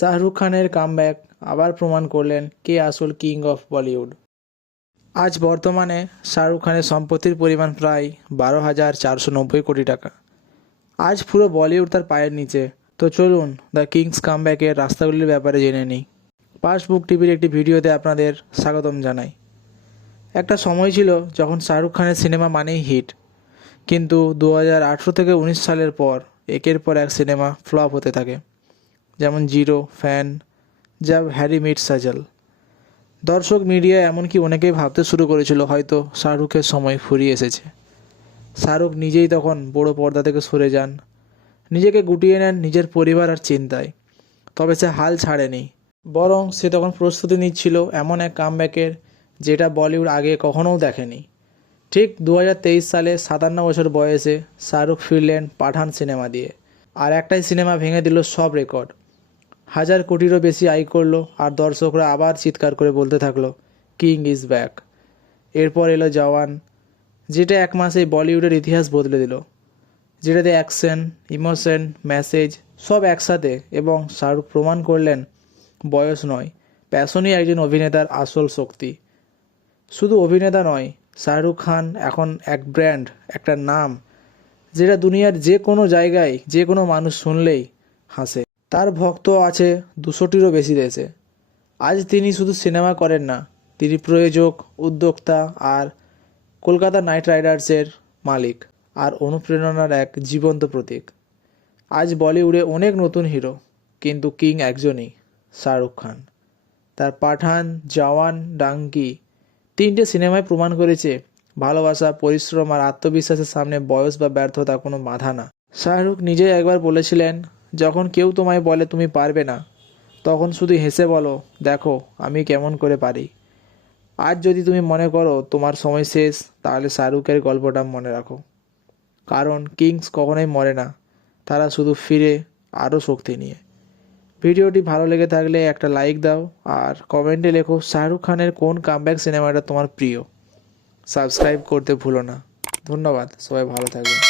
শাহরুখ খানের কামব্যাক আবার প্রমাণ করলেন কে আসল কিং অফ বলিউড আজ বর্তমানে শাহরুখ খানের সম্পত্তির পরিমাণ প্রায় বারো হাজার চারশো নব্বই কোটি টাকা। আজ পুরো বলিউড তার পায়ের নিচে। তো চলুন দ্য কিংস কামব্যাকের রাস্তাগুলির ব্যাপারে জেনে নিই। পাসবুক টিভির একটি ভিডিওতে আপনাদের স্বাগতম জানাই। একটা সময় ছিল যখন শাহরুখ খানের সিনেমা মানেই হিট কিন্তু দু হাজার আঠেরো থেকে উনিশ সালের পর একের পর এক সিনেমা ফ্লপ হতে থাকে। যেমন zero, fan Jab Harry met Sejal. দর্শক, মিডিয়া এমনকি অনেকেই ভাবতে শুরু করেছিল, হয়তো শাহরুখের সময় ফুরিয়ে এসেছে। শাহরুখ নিজেই তখন বড় পর্দা থেকে সরে যান। নিজেকে গুটিয়ে নেন নিজের পরিবার আর চিন্তায়। তবে সে হাল ছাড়েনি। বরং সে তখন প্রস্তুতি নিচ্ছিল এমন এক কামব্যাকের যেটা বলিউড আগে কখনোও দেখেনি। ঠিক দু হাজার তেইশ সালে সাতান্ন বছর বয়সে শাহরুখ ফিরলেন পাঠান সিনেমা দিয়ে। আর একটাই সিনেমা ভেঙে দিল সব রেকর্ড হাজার কোটিরও বেশি আয় করল আর দর্শকরা আবার চিৎকার করে বলতে থাকল, কিং ইজ ব্যাক। এরপর এলো জওয়ান, যেটা এক মাসে বলিউডের ইতিহাস বদলে দিল। যেটাতে অ্যাকশন, ইমোশন, মেসেজ সব একসাথে এবং শাহরুখ প্রমাণ করলেন, বয়স নয়, প্যাশনই একজন অভিনেতার আসল শক্তি। শুধু অভিনেতা নয়, শাহরুখ খান এখন এক ব্র্যান্ড, একটা নাম, যেটা দুনিয়ার যে কোনো জায়গায় যে কোনো মানুষ শুনলেই হাসে। তার ভক্ত আছে, দুশোটিরও বেশি দেশে আজ তিনি শুধু সিনেমা করেন না, তিনি প্রয়োজক, উদ্যোক্তা আর কলকাতা নাইট রাইডার্সের মালিক আর অনুপ্রেরণার এক জীবন্ত প্রতীক। আজ বলিউডে অনেক নতুন হিরো, কিন্তু কিং একজনই, শাহরুখ খান। তার পাঠান জওয়ান ডাঙ্কি তিনটে সিনেমায় প্রমাণ করেছে, ভালোবাসা, পরিশ্রম আর আত্মবিশ্বাসের সামনে বয়স বা ব্যর্থতা কোনো বাধা না। শাহরুখ নিজেই একবার বলেছিলেন যখন কেউ তোমায় বলে তুমি পারবে না, তখন শুধু হেসে বলো, দেখো, আমি কেমন করে পারি। আজ যদি তুমি মনে করো তোমার সময় শেষ, তাহলে শাহরুখের গল্পটা মনে রাখো। কারণ কিংস কখনোই মরে না, তারা শুধু ফিরে আরও শক্তি নিয়ে। ভিডিওটি ভালো লেগে থাকলে একটা লাইক দাও, আর কমেন্টে লেখো, শাহরুখ খানের কোন কামব্যাক সিনেমাটা তোমার প্রিয়? সাবস্ক্রাইব করতে ভুলো না। ধন্যবাদ, সবাই ভালো থাকবেন।